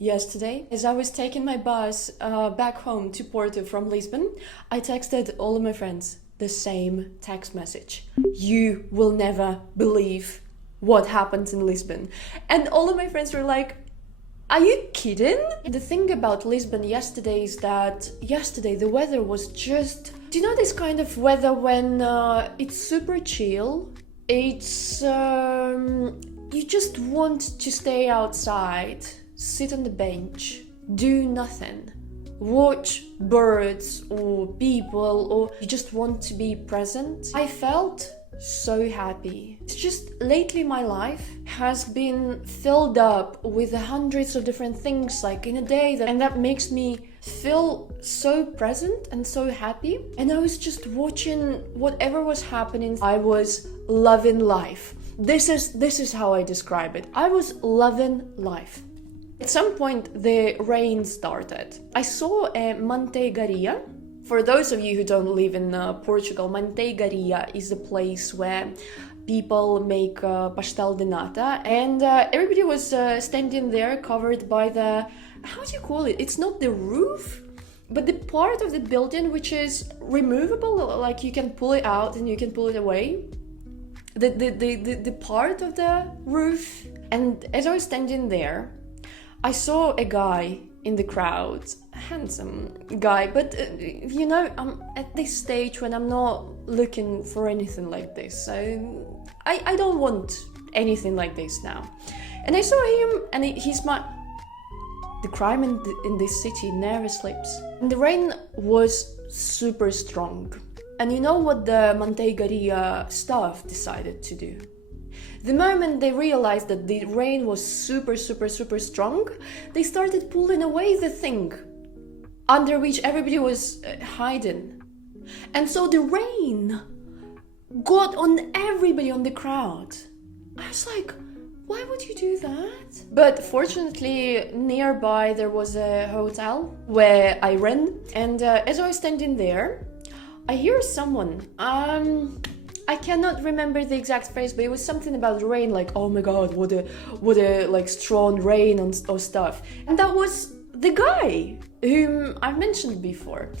Yesterday, as I was taking my bus back home to Porto from Lisbon, I texted all of my friends the same text message. You will never believe what happened in Lisbon. And all of my friends were like, are you kidding? The thing about Lisbon yesterday is that yesterday the weather was just... Do you know this kind of weather when it's super chill? It's... you just want to stay outside, sit on the bench, do nothing, watch birds or people, or you just want to be present. I felt so happy. It's just lately my life has been filled up with hundreds of different things like in a day, and that makes me feel so present and so happy. And I was just watching whatever was happening. I was loving life. This is how I describe it. I was loving life. At some point the rain started. I saw a manteigaria. For those of you who don't live in Portugal, manteigaria is a place where people make pastel de nata, and everybody was standing there covered by the, how do you call it? It's not the roof, but the part of the building which is removable, like you can pull it out and you can pull it away. The part of the roof. And as I was standing there, I saw a guy in the crowd, a handsome guy, but you know, I'm at this stage when I'm not looking for anything like this. So I don't want anything like this now. And I saw him, and he's my... The crime in this city never sleeps. And the rain was super strong. And you know what the manteigaria staff decided to do? The moment they realized that the rain was super strong, they started pulling away the thing under which everybody was hiding. And so the rain got on everybody on the crowd. I was like, why would you do that? But fortunately, nearby there was a hotel where I ran, and as I was standing there, I hear someone, I cannot remember the exact phrase, but it was something about rain, like, oh my god, what a like strong rain or stuff. And that was the guy whom I've mentioned before.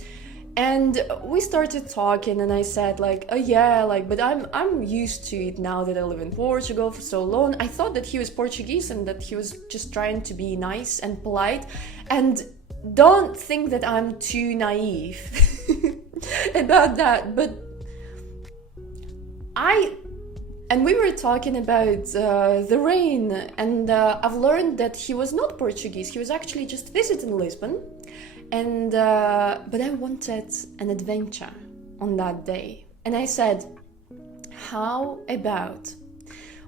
And we started talking, and I said like, oh yeah, like, but I'm used to it now that I live in Portugal for so long. I thought that he was Portuguese and that he was just trying to be nice and polite. And don't think that I'm too naive about that, but and we were talking about the rain, and I've learned that he was not Portuguese. He was actually just visiting Lisbon, and but I wanted an adventure on that day. And I said, how about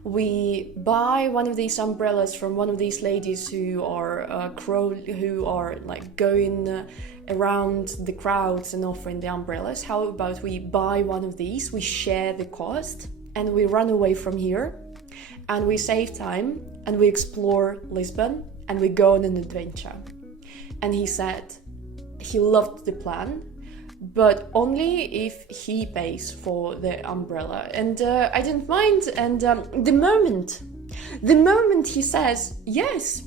we buy one of these umbrellas from one of these ladies who are like going around the crowds and offering the umbrellas. How about we buy one of these, we share the cost, and we run away from here, and we save time, and we explore Lisbon, and we go on an adventure. And he said he loved the plan, but only if he pays for the umbrella. And I didn't mind, and the moment he says yes,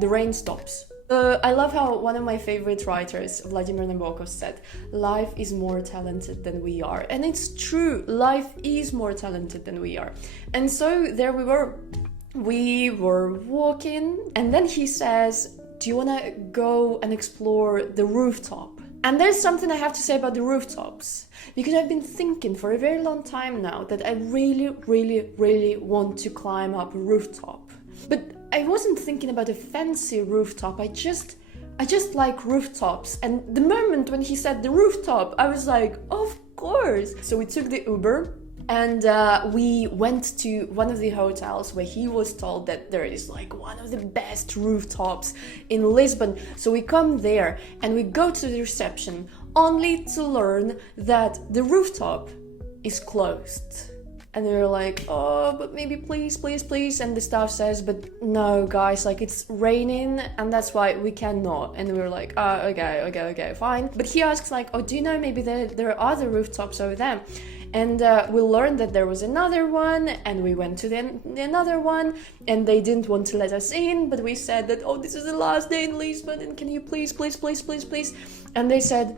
the rain stops. I love how one of my favorite writers, Vladimir Nabokov, said, life is more talented than we are. And it's true, life is more talented than we are. And so there we were walking, and then he says, do you want to go and explore the rooftop? And there's something I have to say about the rooftops, because I've been thinking for a very long time now that I really want to climb up a rooftop. But I wasn't thinking about a fancy rooftop. I just like rooftops. And the moment when he said the rooftop, I was like, of course. So we took the Uber, and we went to one of the hotels where he was told that there is like one of the best rooftops in Lisbon. So we come there and we go to the reception, only to learn that the rooftop is closed. And they were like, oh, but maybe please. And the staff says, but no, guys, like it's raining and that's why we cannot. And we were like, oh, okay, fine. But he asks like, oh, do you know maybe there are other rooftops over there? And we learned that there was another one, and we went to the another one, and they didn't want to let us in, but we said that, oh, this is the last day in Lisbon, and can you please, please, please, please, please? And they said,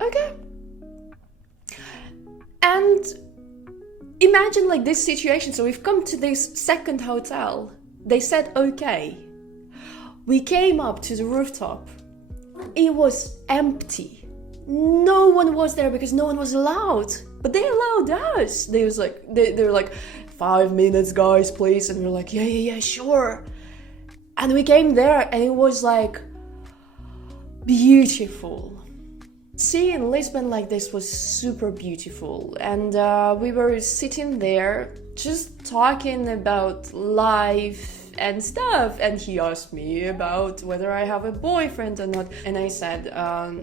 okay. And imagine like this situation. So we've come to this second hotel. They said, okay. We came up to the rooftop. It was empty. No one was there because no one was allowed. But they allowed us. They were like, 5 minutes, guys, please. And we were like, yeah, sure. And we came there, and it was like beautiful. Seeing Lisbon like this was super beautiful, and we were sitting there just talking about life and stuff, and he asked me about whether I have a boyfriend or not, and I said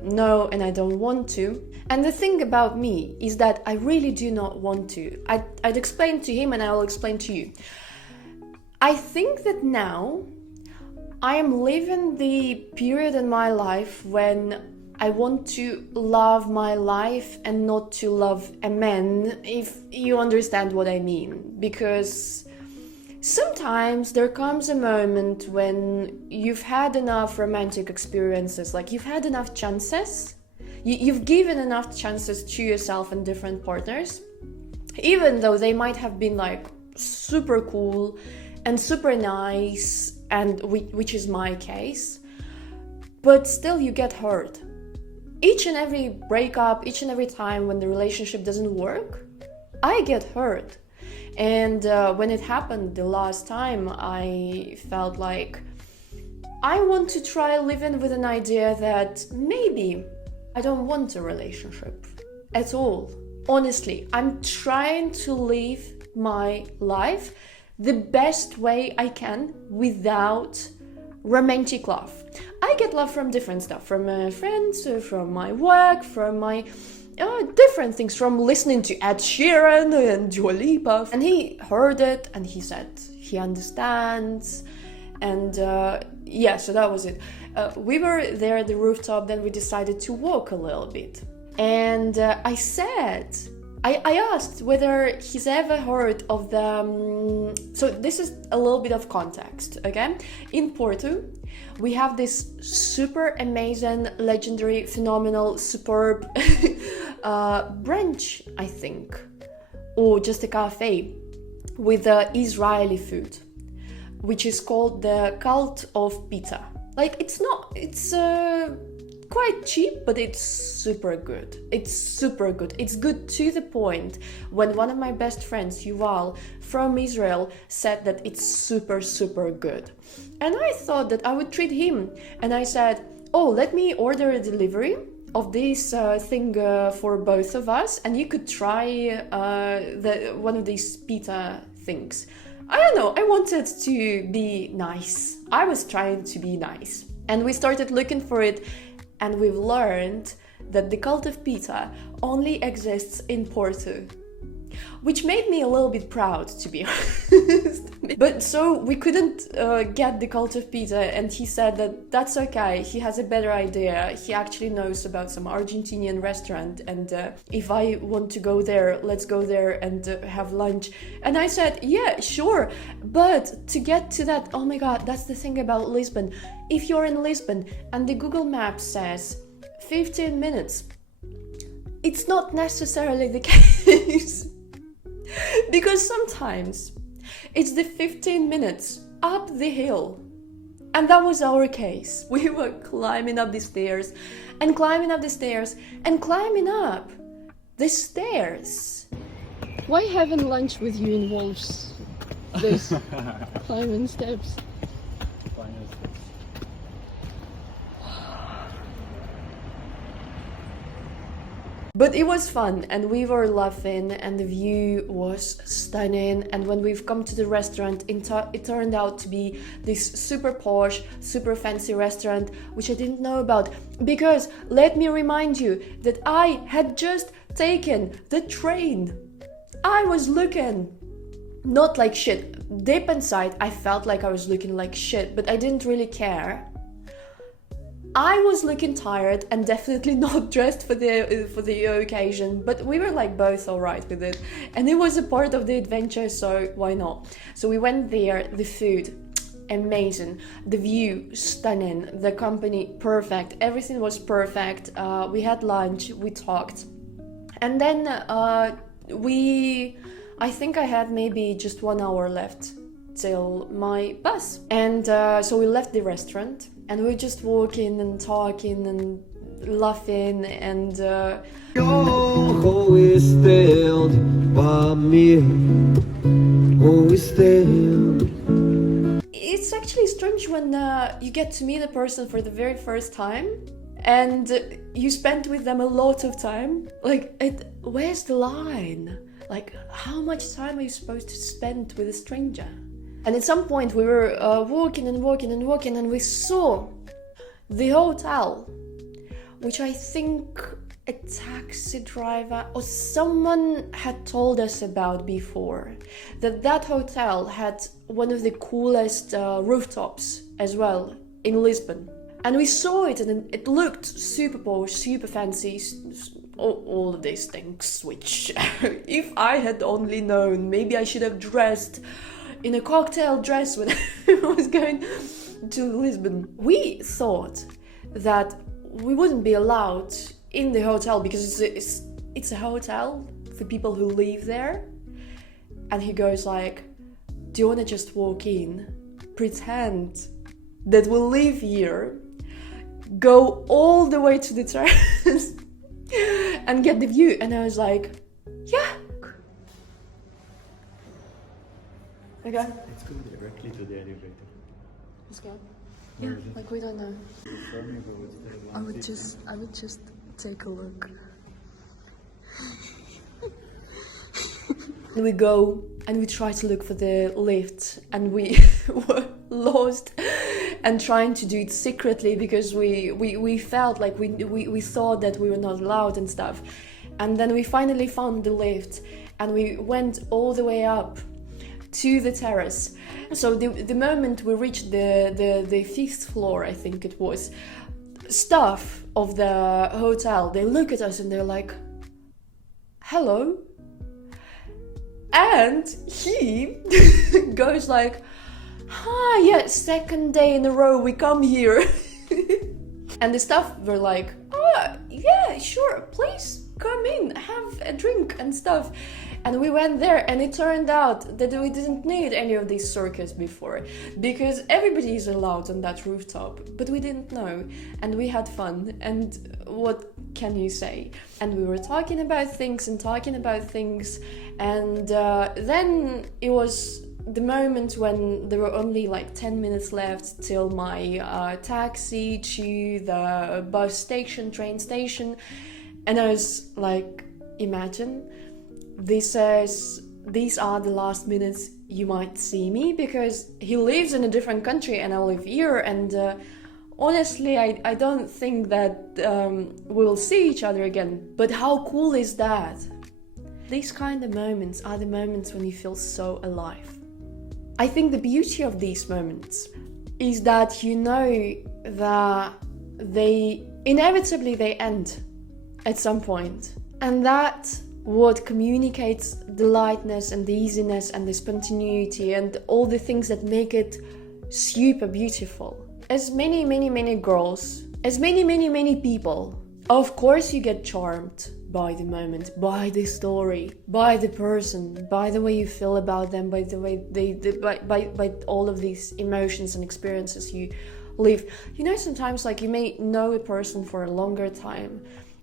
no, and I don't want to. And the thing about me is that I really do not want to. I'd explain to him, and I will explain to you. I think that now I am living the period in my life when I want to love my life and not to love a man, if you understand what I mean. Because sometimes there comes a moment when you've had enough romantic experiences, like you've had enough chances, you've given enough chances to yourself and different partners, even though they might have been like super cool and super nice, and which is my case, but still you get hurt. Each and every breakup, each and every time when the relationship doesn't work, I get hurt. And when it happened the last time, I felt like I want to try living with an idea that maybe I don't want a relationship at all. Honestly, I'm trying to live my life the best way I can without romantic love. I get love from different stuff, from friends, from my work, from my different things, from listening to Ed Sheeran and Dua Lipa. And he heard it, and he said he understands. And yeah, so that was it. We were there at the rooftop, then we decided to walk a little bit. And I asked whether he's ever heard of the... So this is a little bit of context, okay? In Porto, we have this super amazing, legendary, phenomenal, superb brunch, I think, or just a cafe with Israeli food, which is called the Cult of Pizza. Like, it's quite cheap, but it's super good. It's super good. It's good to the point when one of my best friends, Yuval, from Israel, said that it's super, super good. And I thought that I would treat him. And I said, oh, let me order a delivery of this thing for both of us, and you could try one of these pita things. I don't know, I wanted to be nice. I was trying to be nice. And we started looking for it, and we've learned that the Cult of Pizza only exists in Porto, which made me a little bit proud, to be honest. But so we couldn't get the Cult of Pizza, and he said that that's okay, he has a better idea. He actually knows about some Argentinian restaurant, and if I want to go there, let's go there and have lunch. And I said, yeah, sure, but to get to that, oh my god, that's the thing about Lisbon. If you're in Lisbon and the Google Maps says 15 minutes, it's not necessarily the case. Because sometimes it's the 15 minutes up the hill. And that was our case. We were climbing up the stairs and climbing up the stairs and climbing up the stairs. Why having lunch with you involves this climbing steps? But it was fun, and we were laughing, and the view was stunning. And when we've come to the restaurant, it turned out to be this super posh, super fancy restaurant, which I didn't know about. Because let me remind you that I had just taken the train. I was looking not like shit. Deep inside, I felt like I was looking like shit, but I didn't really care. I was looking tired and definitely not dressed for the occasion, but we were like both alright with it, and it was a part of the adventure, so why not? So we went there. The food, amazing. The view, stunning. The company, perfect. Everything was perfect. We had lunch. We talked, and then I think I had maybe just 1 hour left till my bus, and so we left the restaurant. And we're just walking and talking and laughing and it's actually strange when you get to meet a person for the very first time and you spend with them a lot of time. Like, where's the line? Like, how much time are you supposed to spend with a stranger? And at some point we were walking and we saw the hotel, which I think a taxi driver or someone had told us about before, that hotel had one of the coolest rooftops as well in Lisbon. And we saw it and it looked super posh, super fancy, all of these things, which if I had only known, maybe I should have dressed in a cocktail dress when I was going to Lisbon. We thought that we wouldn't be allowed in the hotel because it's a hotel for people who live there. And he goes like, do you want to just walk in, pretend that we'll live here, go all the way to the terrace and get the view? And I was like, yeah. Okay. Let's go directly to the elevator. Let's go. Yeah, like we don't know. I would just take a look. We go and we try to look for the lift, and we were lost and trying to do it secretly because we felt like we thought that we were not allowed and stuff. And then we finally found the lift and we went all the way up to the terrace. So the moment we reached the fifth floor, I think it was, staff of the hotel, they look at us and they're like, hello. And he goes like, hi, yeah, second day in a row we come here. And the staff were like, oh, yeah, sure, please come in, have a drink and stuff. And we went there and it turned out that we didn't need any of these circus before because everybody is allowed on that rooftop, but we didn't know and we had fun. And what can you say? And we were talking about things and then it was the moment when there were only like 10 minutes left till my taxi to the bus station, train station. And I was like, imagine, these are the last minutes you might see me, because he lives in a different country and I live here, and honestly I don't think that we'll see each other again. But how cool is that? These kind of moments are the moments when you feel so alive. I think the beauty of these moments is that you know that they inevitably end at some point, and that what communicates the lightness and the easiness and the spontaneity and all the things that make it super beautiful. As many girls, as many people, of course you get charmed by the moment, by the story, by the person, by the way you feel about them, by the way by all of these emotions and experiences you live. You know, sometimes like you may know a person for a longer time,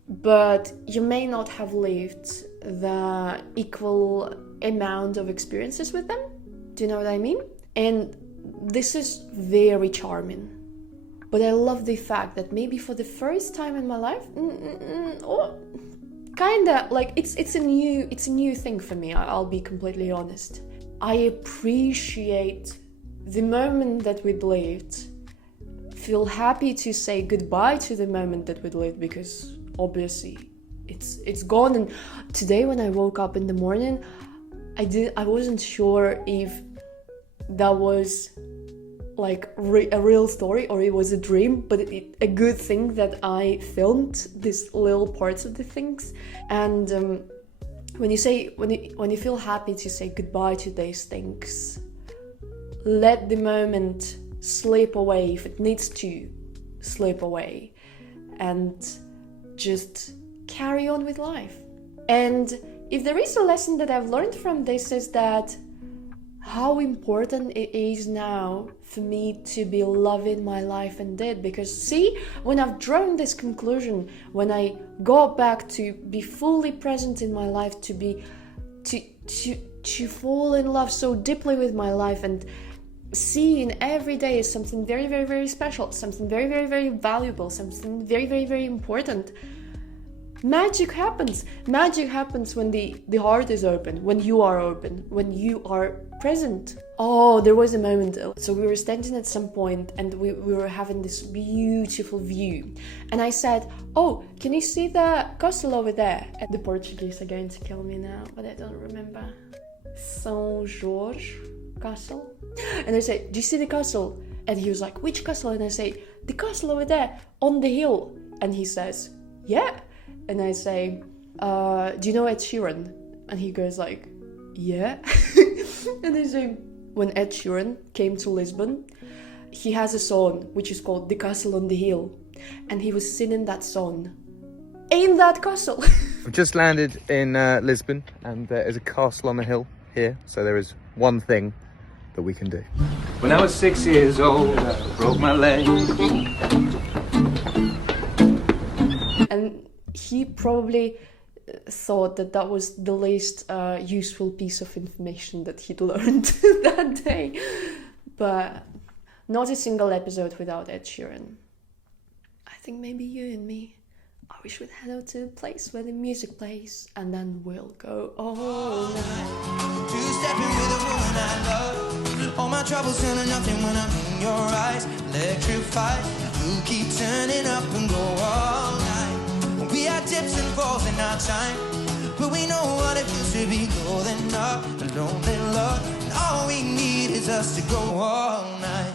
but you may not have lived the equal amount of experiences with them. Do you know what I mean? And this is very charming. But I love the fact that maybe for the first time in my life, kinda like it's a new thing for me. I'll be completely honest. I appreciate the moment that we'd lived. Feel happy to say goodbye to the moment that we'd lived, because obviously it's gone. And today when I woke up in the morning, I wasn't sure if that was like a real story or it was a dream, but a good thing that I filmed these little parts of the things. And when you feel happy to say goodbye to these things, let the moment slip away if it needs to slip away, and just carry on with life. And if there is a lesson that I've learned from this, is that how important it is now for me to be loving my life indeed. Because see, when I've drawn this conclusion, when I go back to be fully present in my life, to fall in love so deeply with my life, and seeing every day as something very, very, very special, something very, very, very valuable, something very, very, very important, magic happens. Magic happens when the heart is open, when you are open, when you are present. Oh, there was a moment. So we were standing at some point and we were having this beautiful view. And I said, oh, can you see the castle over there? And the Portuguese are going to kill me now, but I don't remember. São Jorge Castle? And I say, do you see the castle? And he was like, which castle? And I say, the castle over there on the hill. And he says, yeah. And I say, do you know Ed Sheeran? And he goes like, yeah. And I say, when Ed Sheeran came to Lisbon, he has a song which is called The Castle on the Hill. And he was singing that song in that castle. I've just landed in Lisbon, and there is a castle on the hill here. So there is one thing that we can do. When I was 6 years old, I broke my leg. And he probably thought that was the least useful piece of information that he'd learned that day. But not a single episode without Ed Sheeran. I think maybe you and me, I wish we'd head out to a place where the music plays, and then we'll go all night. Two-stepping with a woman I love. All my troubles turn to nothing when I'm in your eyes. Electrified, you keep turning up and go all night. We had dips and falls in our time, but we know what it feels to be golden up, a lonely love. And all we need is us to go all night.